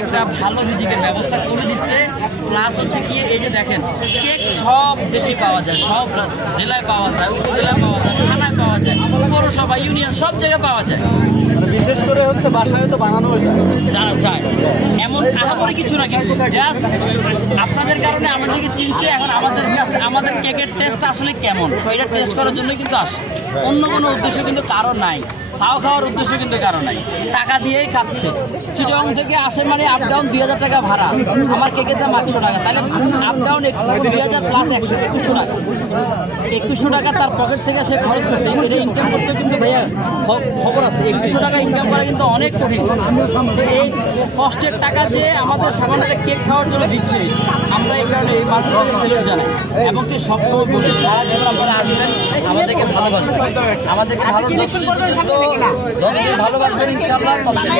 একটা ভালো রিজিকের ব্যবস্থা করে দিচ্ছে। প্লাস হচ্ছে কি এই যে দেখেন কেক সব দেশে পাওয়া যায়, সব জেলায় পাওয়া যায়, উপজেলায় পাওয়া যায়, থানায় পাওয়া যায়, পৌরসভা ইউনিয়ন সব জায়গায় পাওয়া যায়। বিশেষ করে হচ্ছে বাসায় তো বানানো যায়, জানা যায় এমন আহামরি কিছু না, কিন্তু জাস্ট আপনাদের কারণে আমাদেরকে চিনছে। এখন আমাদের কাছে আমাদের কেকের টেস্ট আসলে কেমন এটা টেস্ট করার জন্য কিন্তু আসে, অন্য কোনো উদ্দেশ্য কিন্তু কারো নাই, খাওয়ার উদ্দেশ্য কিন্তু কারো নাই, টাকা দিয়েই খাচ্ছে। চিটং থেকে আসে মানে আপ ডাউন 2000 টাকা ভাড়া, আমার কেকের দাম 100 টাকা, তাহলে আপ ডাউন 2000 প্লাস 2100 টাকা, 2100 টাকা তার পকেট থেকে সে খরচ করছে। এটা ইনকাম করতে কিন্তু ভাইয়া খবর আছে, 2100 টাকা ইনকাম করা কিন্তু অনেক কঠিন। এই কষ্টের টাকা যে আমাদের সামান্য একটা কেক খাওয়ার জন্য দিচ্ছে, আমরা এই কারণে এই মানুষটাকে সেলুট জানাই। এমনকি সবসময় বলি সারা জীবন আপনারা আসবেন, আমাদেরকে ভালোবাসবেন, আমাদেরকে ভালোবাসবেন, যতদিন ভালোবাসবেন ইনশাআল্লাহ ততদিন